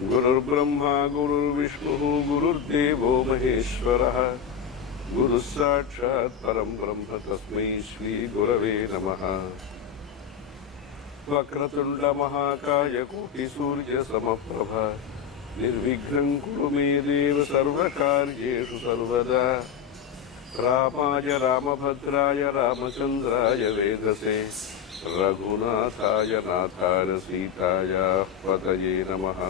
गुरुर्ब्रह्मा गुरुर्विष्णुः गुरुर्देवो महेश्वरः गुरुः साक्षात् परं ब्रह्म तस्मै श्री गुरवे नमः। वक्रतुंड महाकाय कोटिसूर्य समप्रभ निर्विघ्नं कुरु मे देव सर्वकार्येषु सर्वदा। रामाय रामभद्राय रामचन्द्राय वेदसे रघुनाथाय नाथाय सीतायाः पतये नमः।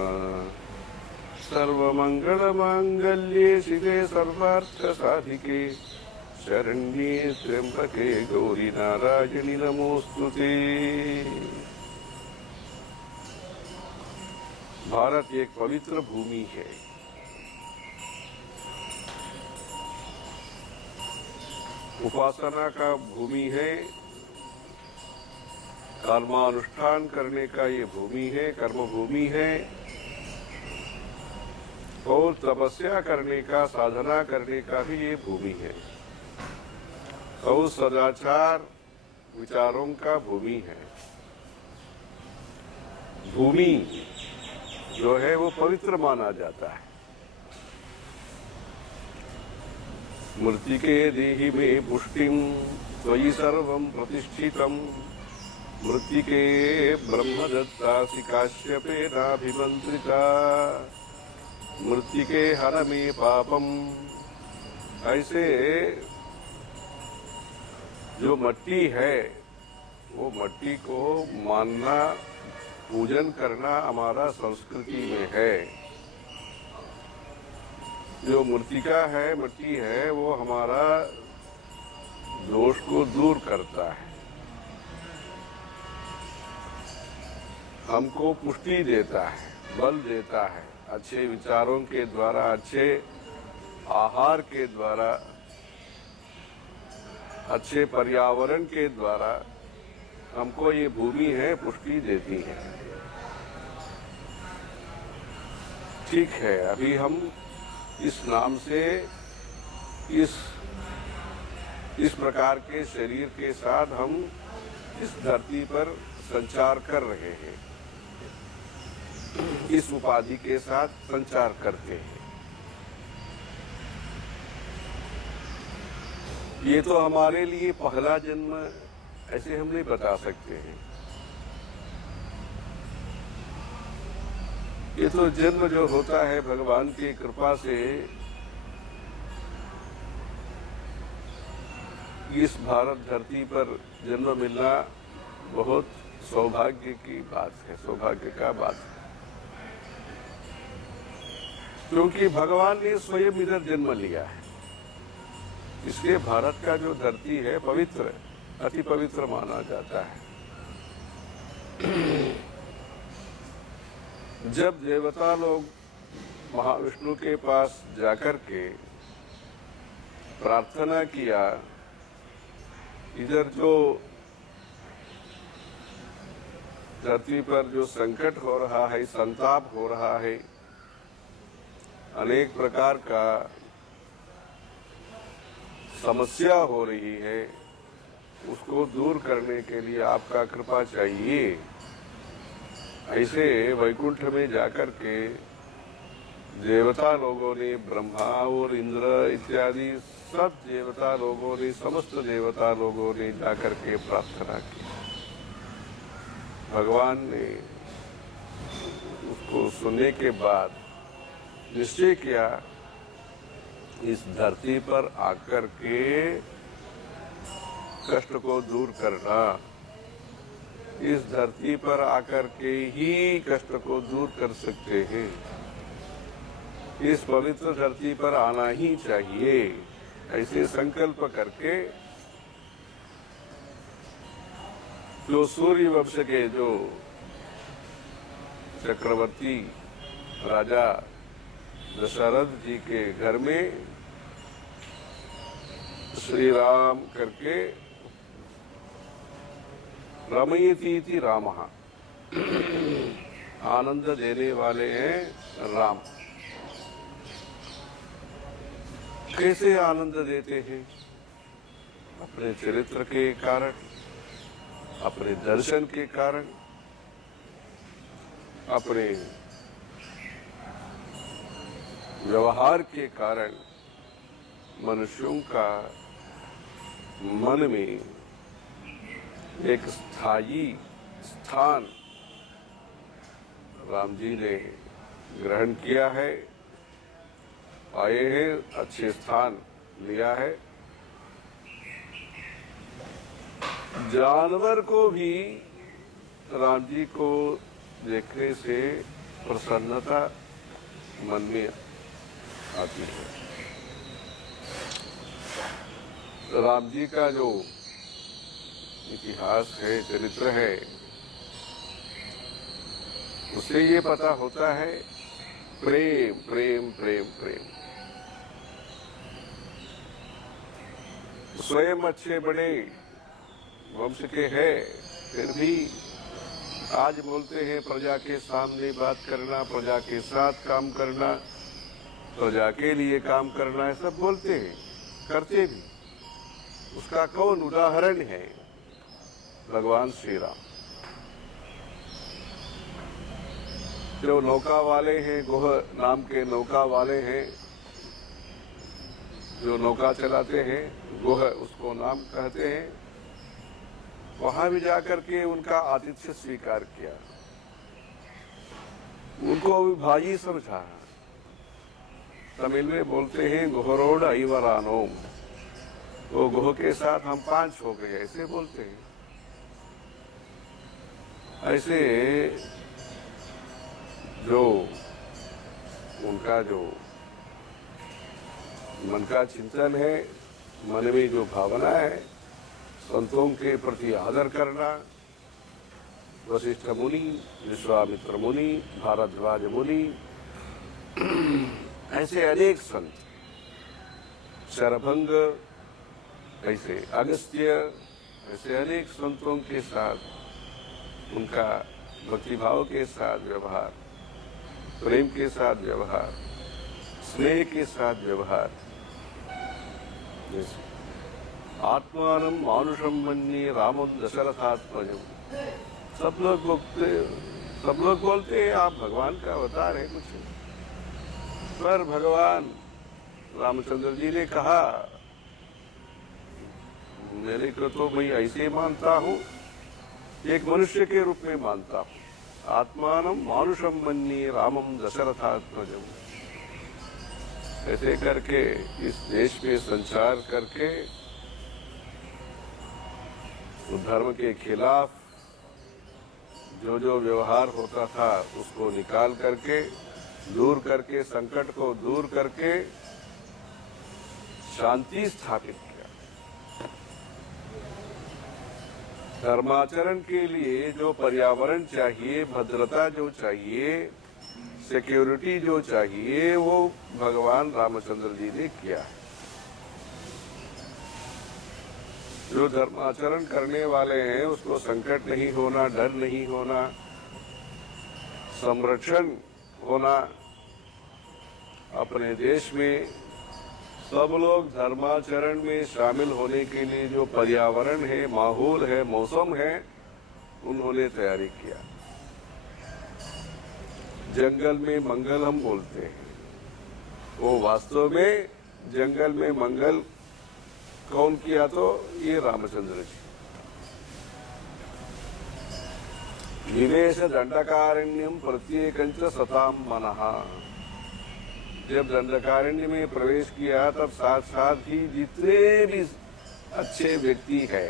सर्वमङ्गलमाङ्गल्ये शिवे सर्वार्थसाधिके शरण्ये त्र्यम्बके गौरी नारायणि नमोस्तुते। भारत एक पवित्र भूमि है। उपासना का भूमि है, कर्मानुष्ठान करने का ये भूमि है, कर्म भूमि है, और तपस्या करने का, साधना करने का भी ये भूमि है, और सदाचार विचारों का भूमि है। भूमि जो है वो पवित्र माना जाता है। मृत्तिके देहि मे पुष्टिं त्वयि सर्वं प्रतिष्ठितं मृत्तिके ब्रह्मदत्तासि काश्यपेनाभिमन्त्रिता मृत्तिके हर मे पापम। ऐसे जो मट्टी है वो मट्टी को मानना, पूजन करना हमारा संस्कृति में है। जो मृत्तिका है, मट्टी है, वो हमारा दोष को दूर करता है, हमको पुष्टि देता है, बल देता है। अच्छे विचारों के द्वारा, अच्छे आहार के द्वारा, अच्छे पर्यावरण के द्वारा हमको ये भूमि है पुष्टि देती है। ठीक है, अभी हम इस नाम से इस प्रकार के शरीर के साथ हम इस धरती पर संचार कर रहे हैं, इस उपाधि के साथ संचार करते हैं। ये तो हमारे लिए पहला जन्म ऐसे हम नहीं बता सकते हैं। ये तो जन्म जो होता है भगवान की कृपा से इस भारत धरती पर जन्म मिलना बहुत सौभाग्य की बात है, सौभाग्य का बात है। क्योंकि भगवान ने स्वयं इधर जन्म लिया है, इसलिए भारत का जो धरती है पवित्र, अति पवित्र माना जाता है। जब देवता लोग महाविष्णु के पास जाकर के प्रार्थना किया, इधर जो धरती पर जो संकट हो रहा है, संताप हो रहा है, अनेक प्रकार का समस्या हो रही है, उसको दूर करने के लिए आपका कृपा चाहिए। ऐसे वैकुंठ में जाकर के देवता लोगों ने, ब्रह्मा और इंद्र इत्यादि सब देवता लोगों ने, समस्त देवता लोगों ने जाकर के प्रार्थना की। भगवान ने उसको सुनने के बाद निश्चय किया, इस धरती पर आकर के कष्ट को दूर करना, इस धरती पर आकर के ही कष्ट को दूर कर सकते हैं। इस पवित्र धरती पर आना ही चाहिए, ऐसे संकल्प करके जो सूर्य वंश के जो चक्रवर्ती राजा दशरथ जी के घर में श्री राम करके रमयतीति रामः, आनंद देने वाले हैं राम। कैसे आनंद देते हैं? अपने चरित्र के कारण, अपने दर्शन के कारण, अपने व्यवहार के कारण मनुष्यों का मन में एक स्थायी स्थान राम जी ने ग्रहण किया है, आए हैं, अच्छे स्थान लिया है। जानवर को भी राम जी को देखने से प्रसन्नता मन में आती है। राम जी का जो इतिहास है, चरित्र है, उससे ये पता होता है प्रेम प्रेम प्रेम प्रेम। स्वयं अच्छे बड़े वंश के हैं, फिर भी आज बोलते हैं प्रजा के सामने बात करना, प्रजा के साथ काम करना, प्रजा के लिए काम करना, है सब बोलते हैं, करते भी। उसका कौन उदाहरण है? भगवान श्री राम। जो नौका वाले हैं, गोह नाम के नौका वाले हैं, जो नौका चलाते हैं, गोह उसको नाम कहते हैं, वहां भी जाकर के उनका आतिथ्य स्वीकार किया, उनको भी भाई समझा। तमिल में बोलते हैं गोहरोड आइवरानोम, वो गोह के साथ हम 5 हो गए, ऐसे बोलते हैं। ऐसे जो उनका जो मन का चिंतन है, मन में जो भावना है, संतों के प्रति आदर करना, वशिष्ठ मुनि, विश्वामित्र मुनि, भारद्वाज मुनि, ऐसे अनेक संत, शरभंग, ऐसे अगस्त्य, ऐसे अनेक संतों के साथ उनका भक्तिभाव के साथ व्यवहार, प्रेम के साथ व्यवहार, स्नेह के साथ व्यवहार। आत्मानं मानुषं मन्ये रामं दशरथात्मजं। सब लोग बोलते हैं आप भगवान का अवतार है कुछ, पर भगवान रामचंद्र जी ने कहा मेरे को तो मैं ऐसे मानता हूँ, एक मनुष्य के रूप में मानता हूँ। आत्मानं मानुषं मन्ये रामं दशरथात्मजं। ऐसे करके इस देश में संचार करके धर्म के खिलाफ जो जो व्यवहार होता था उसको निकाल करके, दूर करके, संकट को दूर करके शांति स्थापित किया। धर्माचरण के लिए जो पर्यावरण चाहिए, भद्रता जो चाहिए, सिक्योरिटी जो चाहिए, वो भगवान रामचंद्र जी ने किया। जो धर्माचरण करने वाले हैं उसको संकट नहीं होना, डर नहीं होना, संरक्षण होना। अपने देश में सब लोग धर्माचरण में शामिल होने के लिए जो पर्यावरण है, माहौल है, मौसम है, उन्होंने तैयारी किया। जंगल में मंगल हम बोलते हैं, वो वास्तव में जंगल में मंगल कौन किया? तो ये रामचंद्र जी। निवेश दंडकारण्यम प्रत्येकंच सताम मनः। जब दंडकारण्य में प्रवेश किया तब साथ साथ ही जितने भी अच्छे व्यक्ति है,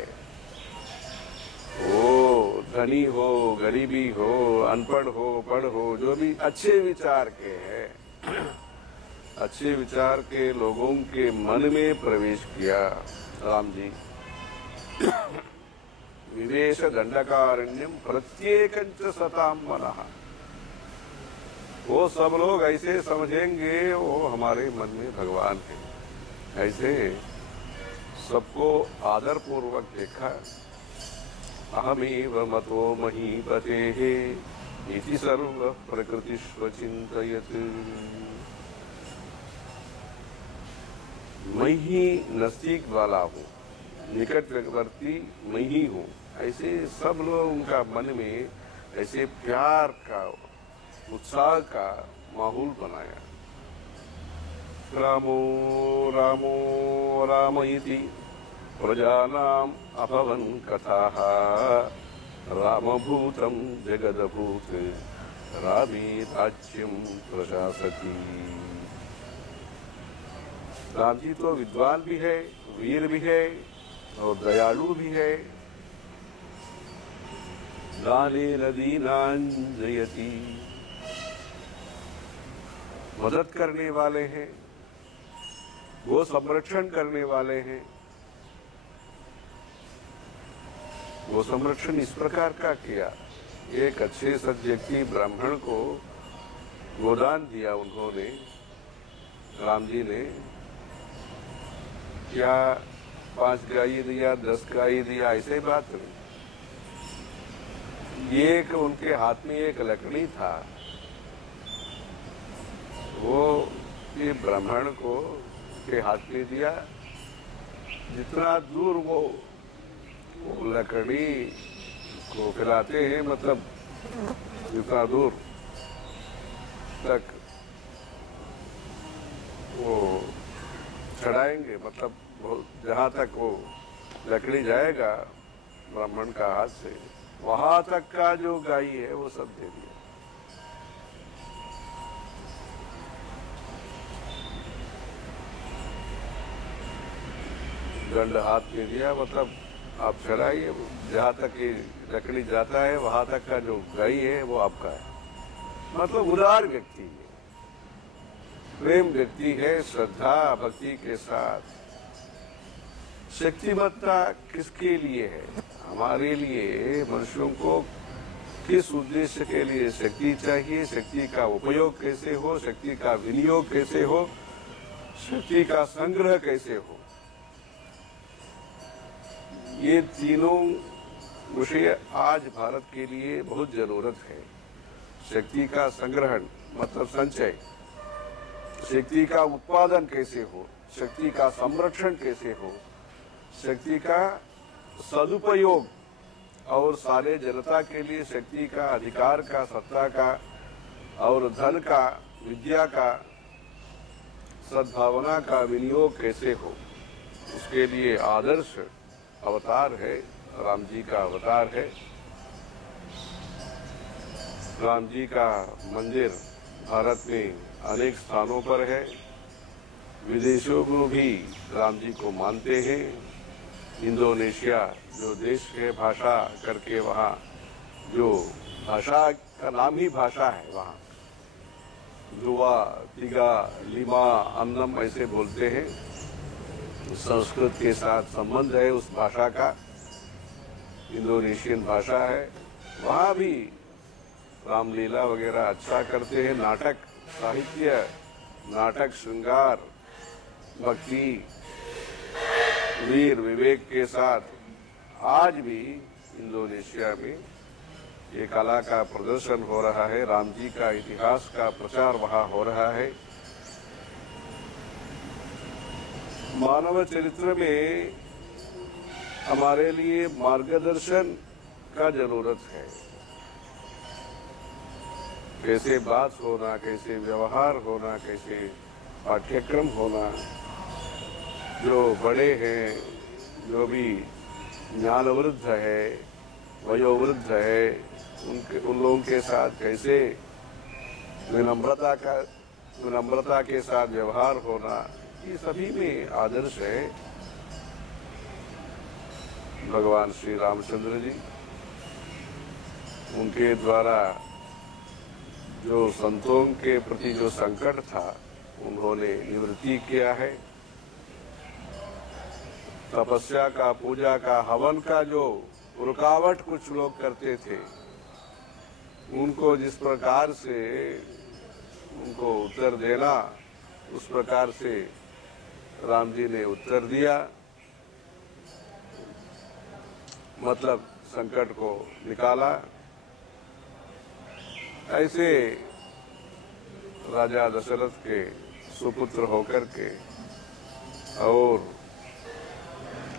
वो धनी हो, गरीबी हो, अनपढ़ हो, पढ़ हो, जो भी अच्छे विचार के हैं, अच्छे विचार के लोगों के मन में प्रवेश किया राम जी। विवेश दंडकारण्यम प्रत्येकंच सताम मनः। वो सब लोग ऐसे समझेंगे वो हमारे मन में भगवान है। ऐसे सबको आदर पूर्वक देखा। अहमेव मतो महीपतेः इति सर्व प्रकृतिष्व चिन्तयत्। मैं ही नजदीक वाला हूँ, निकटवर्ती मैं ही हूँ। ऐसे सब लोग उनका मन में ऐसे प्यार का, उत्साह का माहौल बनाया। रामो रामो राम इति प्रजानाम् अभवन् कथाः रामभूतं जगदभूत् रामे राज्यं प्रशासति। राम जी तो विद्वान भी है, वीर भी है और दयालु भी है। दानेन दीनान् जयति, मदद करने वाले हैं, गो संरक्षण करने वाले हैं। गो संरक्षण इस प्रकार का किया, एक अच्छे सद्व्यक्ति ब्राह्मण को गोदान दिया उन्होंने, राम जी ने। क्या 5 गाय दिया, 10 गाय दिया, ऐसे बात नहीं। एक उनके हाथ में एक लकड़ी था, वो ये ब्राह्मण को के हाथ में दिया। जितना दूर वो लकड़ी को फैलाते हैं, मतलब जितना दूर तक वो चढ़ाएंगे, मतलब जहाँ तक वो लकड़ी जाएगा ब्राह्मण का हाथ से, वहां तक का जो गाय है वो सब दे दिया। दंड हाथ में दिया, मतलब आप चढ़ाइए, जहाँ तक ये लकड़ी जाता है वहां तक का जो गाय है वो आपका है। मतलब उदार व्यक्ति है, प्रेम व्यक्ति है, श्रद्धा भक्ति के साथ। शक्तिमत्ता किसके लिए है? हमारे लिए, मनुष्यों को किस उद्देश्य के लिए शक्ति चाहिए, शक्ति का उपयोग कैसे हो, शक्ति का विनियोग कैसे हो, शक्ति का संग्रह कैसे हो, ये तीनों विषय आज भारत के लिए बहुत जरूरत है। शक्ति का संग्रहण मतलब संचय, शक्ति का उत्पादन कैसे हो, शक्ति का संरक्षण कैसे हो, शक्ति का सदुपयोग और सारे जनता के लिए शक्ति का, अधिकार का, सत्ता का और धन का, विद्या का, सद्भावना का विनियोग कैसे हो, उसके लिए आदर्श अवतार है, राम जी का अवतार है। राम जी का मंदिर भारत में अनेक स्थानों पर है, विदेशों में भी राम जी को मानते हैं। इंडोनेशिया जो देश है, भाषा करके वहाँ जो भाषा का नाम ही भाषा है, वहाँ दुआ, तिगा, लिमा, अन्नम ऐसे बोलते हैं। संस्कृत के साथ संबंध है उस भाषा का, इंडोनेशियन भाषा है। वहाँ भी रामलीला वगैरह अच्छा करते हैं, नाटक, साहित्य, नाटक, श्रृंगार, भक्ति, वीर विवेक के साथ आज भी इंडोनेशिया में ये कला का प्रदर्शन हो रहा है। राम जी का इतिहास का प्रचार वहाँ हो रहा है। मानव चरित्र में हमारे लिए मार्गदर्शन का जरूरत है। कैसे बात होना, कैसे व्यवहार होना, कैसे पाठ्यक्रम होना। जो बड़े हैं, जो भी ज्ञानवृद्ध है, वयोवृद्ध है, उन लोगों के साथ कैसे विनम्रता के साथ व्यवहार होना, ये सभी में आदर्श है भगवान श्री रामचंद्र जी। उनके द्वारा जो संतों के प्रति जो संकट था उन्होंने निवृत्ति किया है। तपस्या का, पूजा का, हवन का जो रुकावट कुछ लोग करते थे, उनको जिस प्रकार से उनको उत्तर देना, उस प्रकार से राम जी ने उत्तर दिया। मतलब संकट को निकाला। ऐसे राजा दशरथ के सुपुत्र होकर के और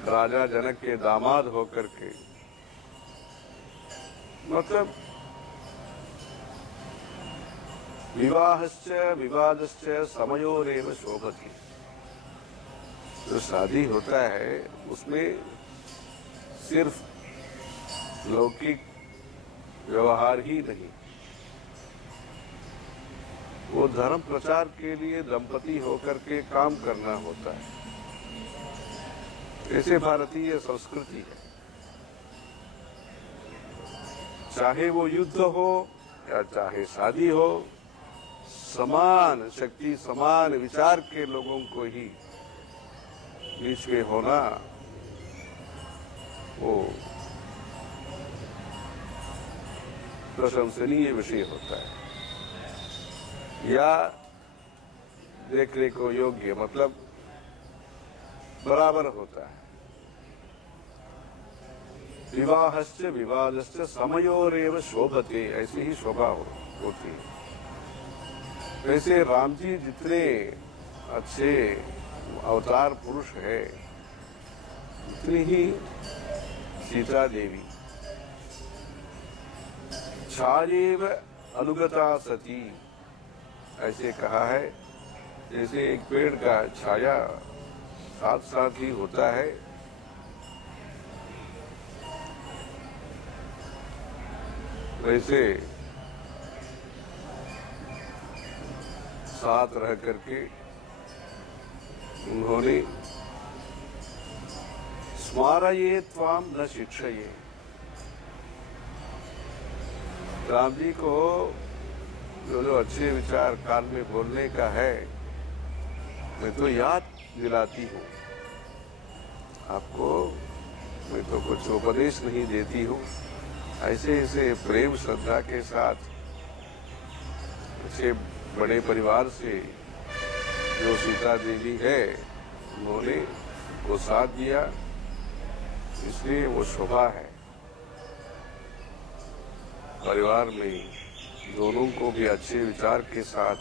राजा जनक के दामाद होकर के, मतलब विवाहश्च विवादश्च समयोरेव शोभति। जो शादी होता है उसमें सिर्फ लौकिक व्यवहार ही नहीं, वो धर्म प्रचार के लिए दंपति होकर के काम करना होता है। ऐसे भारतीय संस्कृति है। चाहे वो युद्ध हो या चाहे शादी हो, समान शक्ति समान विचार के लोगों को ही बीच में होना वो प्रशंसनीय विषय होता है या देखने को योग्य, मतलब बराबर होता है। विवाहश्च विवादश्च समयोरेव शोभते, ऐसी ही शोभा होती है। वैसे राम जी जितने अच्छे अवतार पुरुष है, उतनी ही सीता देवी छायेव अनुगता सती, ऐसे कहा है। जैसे एक पेड़ का छाया साथ साथ ही होता है, वैसे साथ रह करके उन्होंने स्मारये त्वाम न शिक्षये, राम जी को जो अच्छे विचार कान में बोलने का है मैं तो याद दिलाती हूँ आपको, मैं तो कुछ उपदेश नहीं देती हूँ। ऐसे ऐसे प्रेम श्रद्धा के साथ अच्छे बड़े परिवार से जो सीता देवी है उन्होंने वो साथ दिया, इसलिए वो शोभा है। परिवार में दोनों को भी अच्छे विचार के साथ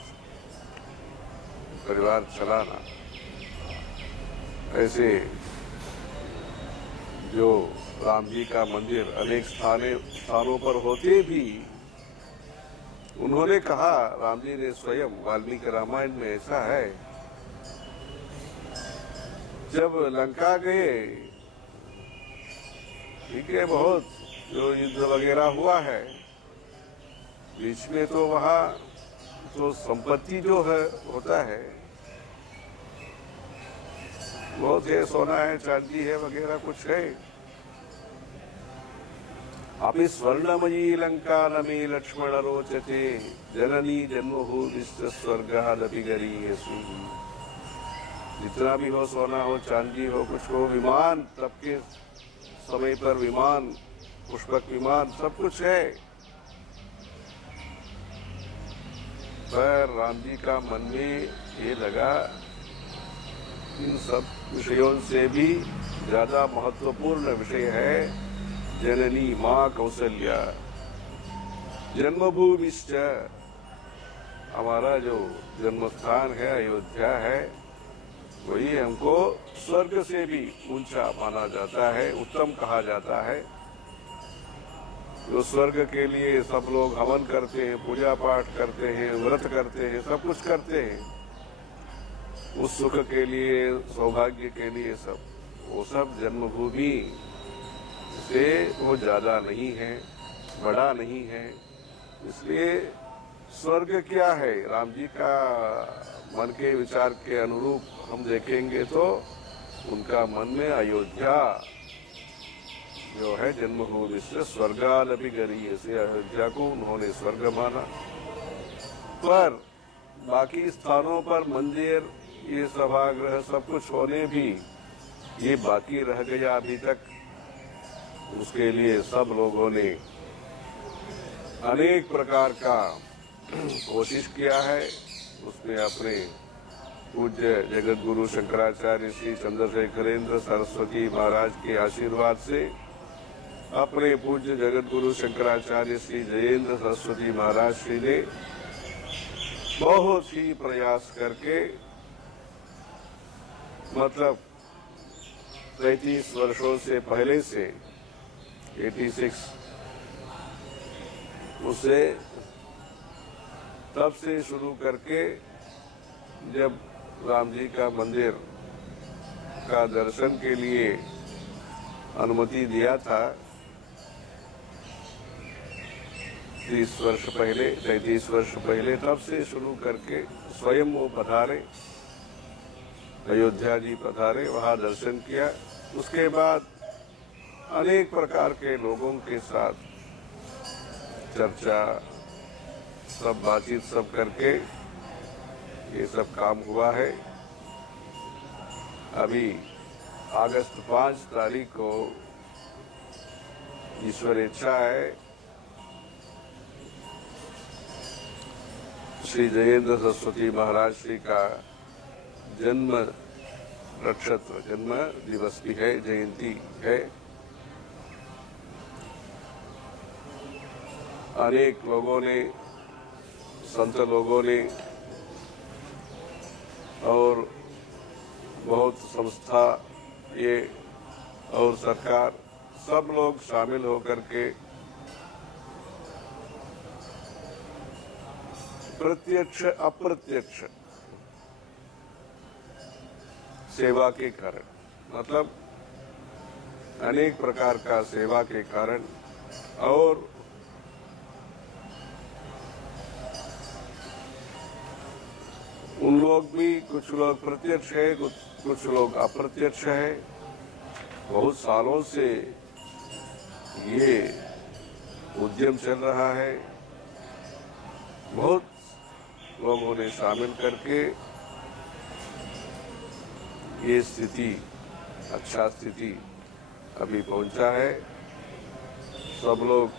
परिवार चलाना। ऐसे जो राम जी का मंदिर अनेक स्थानों पर होते भी उन्होंने कहा, राम जी ने स्वयं वाल्मीकि रामायण में ऐसा है, जब लंका गए, ठीक है, बहुत जो युद्ध वगैरह हुआ है, बीच में तो वहाँ तो संपत्ति जो है होता है बहुत है, सोना है, चांदी है, वगैरह कुछ है। अपि स्वर्णमयी लंका न मे लक्ष्मण रोचते, जननी जन्मभूमिश्च स्वर्गादपि गरीयसी। जितना भी हो, सोना हो, चांदी हो, कुछ हो, विमान, तब के समय पर विमान, पुष्पक विमान, सब कुछ है, पर राम जी का मन में ये लगा इन सब विषयों से भी ज्यादा महत्वपूर्ण विषय है जननी माँ कौशल्या, जन्मभूमिश्च, हमारा जो जन्मस्थान है अयोध्या है, वही हमको स्वर्ग से भी ऊंचा माना जाता है, उत्तम कहा जाता है। जो स्वर्ग के लिए सब लोग हवन करते हैं, पूजा पाठ करते हैं, व्रत करते हैं, सब कुछ करते हैं, उस सुख के लिए, सौभाग्य के लिए, सब वो सब जन्मभूमि से वो ज्यादा नहीं है, बड़ा नहीं है। इसलिए स्वर्ग क्या है, राम जी का मन के विचार के अनुरूप हम देखेंगे तो उनका मन में अयोध्या जो है जन्मभूमि से स्वर्गादपि गरीयसी, अयोध्या को उन्होंने स्वर्ग माना। पर बाकी स्थानों पर मंदिर, ये सभागृह, सब कुछ होने भी ये बाकी रह गया अभी तक। उसके लिए सब लोगों ने अनेक प्रकार का कोशिश किया है। उसमें अपने पूज्य जगत गुरु शंकराचार्य श्री चंद्रशेखरेंद्र सरस्वती महाराज के आशीर्वाद से, अपने पूज्य जगत गुरु शंकराचार्य श्री जयेंद्र सरस्वती महाराज श्री ने बहुत ही प्रयास करके, मतलब 33 वर्षों से पहले से 86 उसे तब से शुरू करके जब राम जी का मंदिर का दर्शन के लिए अनुमति दिया था 30 वर्ष पहले 33 वर्ष पहले, तब से शुरू करके स्वयं वो पधारे, अयोध्या जी पधारे, वहाँ दर्शन किया। उसके बाद अनेक प्रकार के लोगों के साथ चर्चा, सब बातचीत सब करके ये सब काम हुआ है। अभी अगस्त 5 तारीख को ईश्वर इच्छा है श्री जयेंद्र सरस्वती महाराज श्री का जन्म नक्षत्र, जन्म दिवस भी है, जयंती है। अनेक लोगों ने, संत लोगों ने और बहुत संस्था ये और सरकार, सब लोग शामिल होकर के प्रत्यक्ष अप्रत्यक्ष सेवा के कारण, मतलब अनेक प्रकार का सेवा के कारण, और उन लोग भी, कुछ लोग प्रत्यक्ष है, कुछ लोग अप्रत्यक्ष है। बहुत सालों से ये उद्यम चल रहा है। बहुत लोगों ने शामिल करके ये स्थिति, अच्छा स्थिति अभी पहुंचा है। सब लोग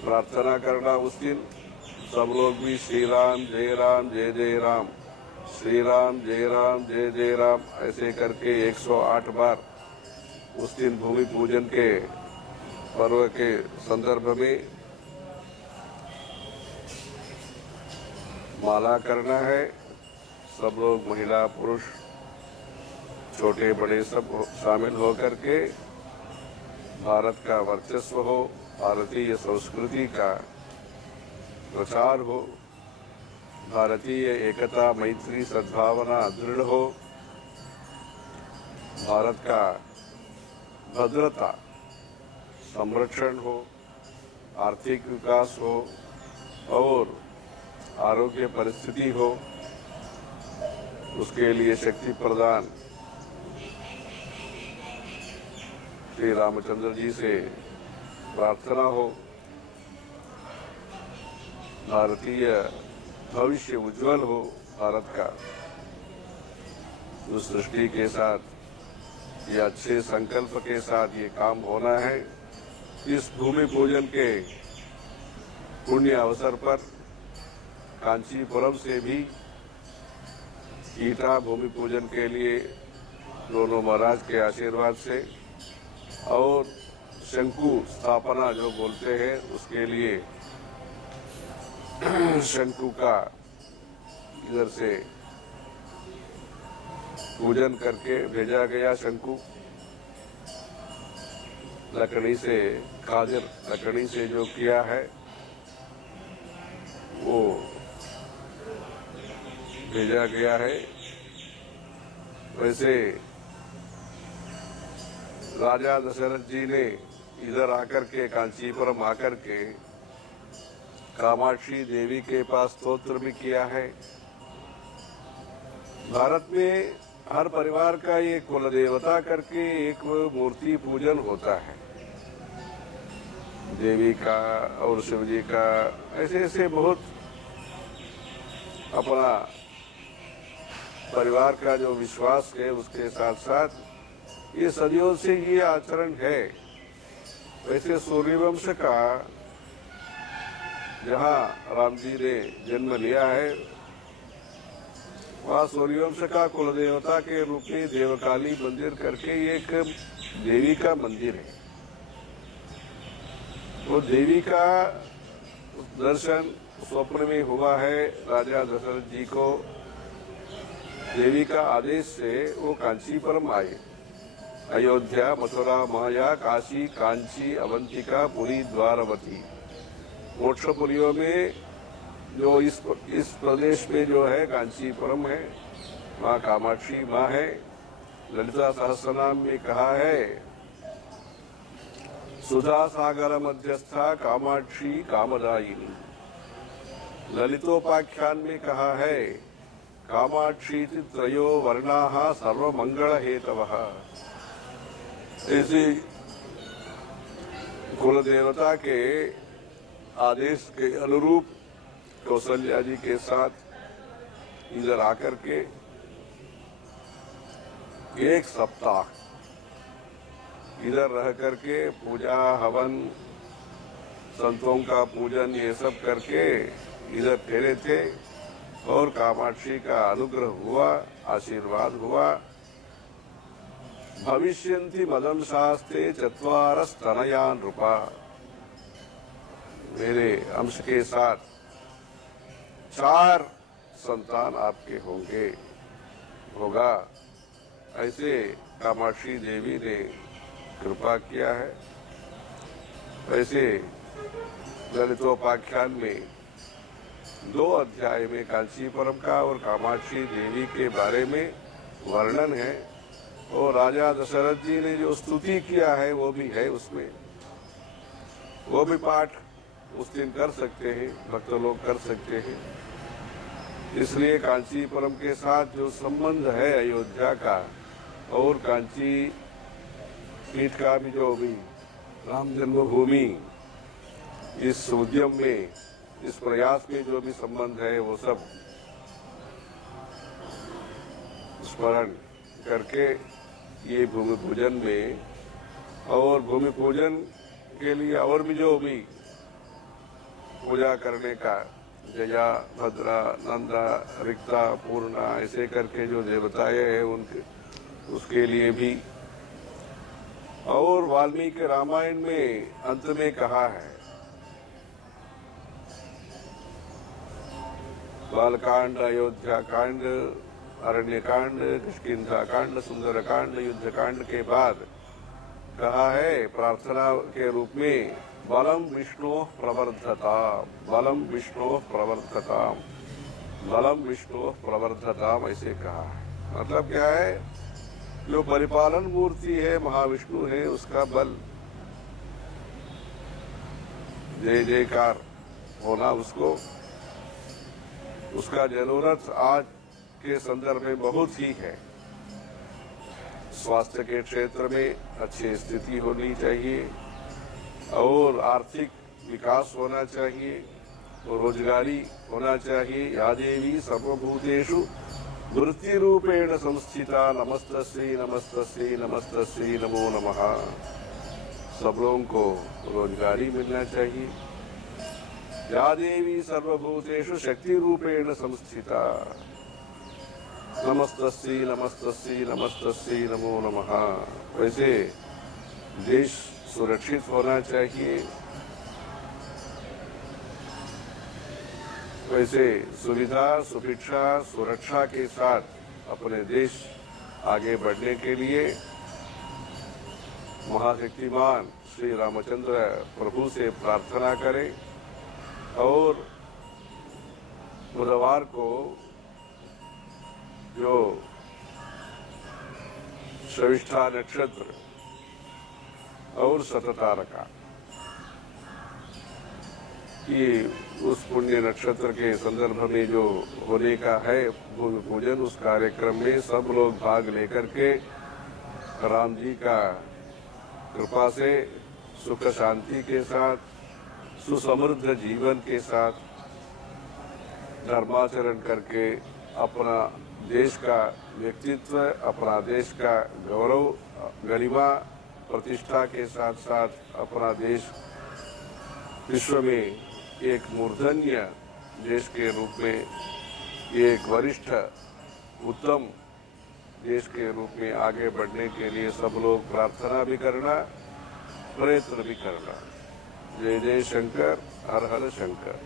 प्रार्थना करना उस दिन, सब लोग भी श्री राम जय राम, श्री राम जय जय राम ऐसे करके 108 बार उस दिन भूमि पूजन के पर्व के संदर्भ में माला करना है। सब लोग, महिला पुरुष, छोटे बड़े सब शामिल होकर के भारत का वर्चस्व हो, भारतीय संस्कृति का प्रचार हो, भारतीय एकता मैत्री सद्भावना दृढ़ हो, भारत का भद्रता संरक्षण हो, आर्थिक विकास हो और आरोग्य परिस्थिति हो, उसके लिए शक्ति प्रदान श्री रामचंद्र जी से प्रार्थना हो। भारतीय भविष्य उज्जवल हो भारत का, उस सृष्टि के साथ, ये अच्छे संकल्प के साथ ये काम होना है। इस भूमि पूजन के पुण्य अवसर पर कांचीपुरम से भी ईटा भूमि पूजन के लिए दोनों महाराज के आशीर्वाद से, और शंकु स्थापना जो बोलते हैं उसके लिए शंकु का इधर से पूजन करके भेजा गया। शंकु लकड़ी से, कादिर लकड़ी से जो किया है वो भेजा गया है। वैसे राजा दशरथ जी ने इधर आकर के, कांचीपुरम आकर के कामाक्षी देवी के पास स्तोत्र भी किया है। भारत में हर परिवार का ये कुल देवता करके एक मूर्ति पूजन होता है, देवी का और शिव जी का, ऐसे ऐसे बहुत अपना परिवार का जो विश्वास है उसके साथ साथ ये सदियों से ये आचरण है। वैसे सूर्यवंश का जहाँ राम जी ने जन्म लिया है वहाँ सूर्यवंश का कुल देवता के रूप में देवकाली मंदिर करके एक देवी का मंदिर है। वो देवी का दर्शन स्वप्न में हुआ है। राजा दशरथ जी को देवी का आदेश से वो कांचीपुरम आए। अयोध्या, मथुरा, माया, काशी, कांची, अवंतिका, पुरी, द्वारवती, मोक्षपुरियों में जो इस प्रदेश में जो है कांचीपुरम है, माँ कामाक्षी माँ है। ललिता सहस्रनाम में कहा है सुधा सागर मध्यस्था कामाक्षी कामदायिनी। ललितोपाख्यान में कहा है कामाक्षी त्रयो वर्णाः सर्वमंगल हेतवः। ऐसी कुल देवता के आदेश के अनुरूप कौशल्या जी के साथ इधर आकर के एक सप्ताह इधर रह करके पूजा हवन संतों का पूजन ये सब करके इधर ठहरे थे और कामाक्षी का अनुग्रह हुआ, आशीर्वाद हुआ। भविष्यन्ति मदम शास्ते चत्वारस्तनया नृपा। मेरे अंश के साथ 4 संतान आपके होगा। ऐसे कामाक्षी देवी ने कृपा किया है। वैसे ललितोपाख्यान में 2 अध्याय में कांचीपुरम का और कामाक्षी देवी के बारे में वर्णन है और राजा दशरथ जी ने जो स्तुति किया है वो भी है उसमें। वो भी पाठ उस दिन कर सकते हैं, भक्त लोग कर सकते हैं। इसलिए कांचीपुरम के साथ जो संबंध है अयोध्या का और कांची पीठ का भी जो भी राम जन्मभूमि इस उद्यम में, इस प्रयास में जो भी संबंध है वो सब स्मरण करके ये भूमि पूजन में और भूमि पूजन के लिए और भी जो भी पूजा करने का जया, भद्रा, नंदा, रिक्ता, पूर्णा ऐसे करके जो देवताएं हैं उनके उसके लिए भी। और वाल्मीकि रामायण में अंत में कहा है बालकांड, अयोध्या कांड, अरण्य कांड, किष्किंधा कांड, सुंदर कांड, युद्ध कांड के बाद कहा है प्रार्थना के रूप में बलम विष्णु प्रवर्धता, बलम विष्णु प्रवर्धता, बलम विष्णु प्रवर्धता ऐसे कहा है। मतलब क्या है, जो परिपालन मूर्ति है महाविष्णु है उसका बल जय जयकार होना उसको, उसका जरूरत आज के संदर्भ में बहुत ही है। स्वास्थ्य के क्षेत्र में अच्छी स्थिति होनी चाहिए और आर्थिक विकास होना चाहिए और रोजगारी होना चाहिए। या देवी सर्वभूतेषु वृत्ति रूपेण संस्थिता नमस्तस्यै नमस्तस्यै नमस्तस्यै नमो नमः। सब लोगों को रोजगारी मिलना चाहिए। या देवी सर्वभूतेषु शक्ति रूपेण संस्थिता नमस्तस्यै नमस्तस्यै नमस्तस्यै नमो नमः। वैसे देश सुरक्षित होना चाहिए। वैसे सुविधा, सुभिक्षा, सुरक्षा के साथ अपने देश आगे बढ़ने के लिए महाशक्तिमान श्री रामचंद्र प्रभु से प्रार्थना करें। और बुधवार को जो श्रविष्ठा नक्षत्र और शततारका ये उस पुण्य नक्षत्र के संदर्भ में जो होने का है भूमि पूजन, उस कार्यक्रम में सब लोग भाग लेकर के राम जी का कृपा से सुख शांति के साथ सुसमृद्ध जीवन के साथ धर्माचरण करके अपना देश का व्यक्तित्व, अपना देश का गौरव, गरिमा, प्रतिष्ठा के साथ साथ अपना देश विश्व में एक मूर्धन्य देश के रूप में, एक वरिष्ठ उत्तम देश के रूप में आगे बढ़ने के लिए सब लोग प्रार्थना भी करना, प्रयत्न भी करना। जय जय शंकर, हर हर शंकर।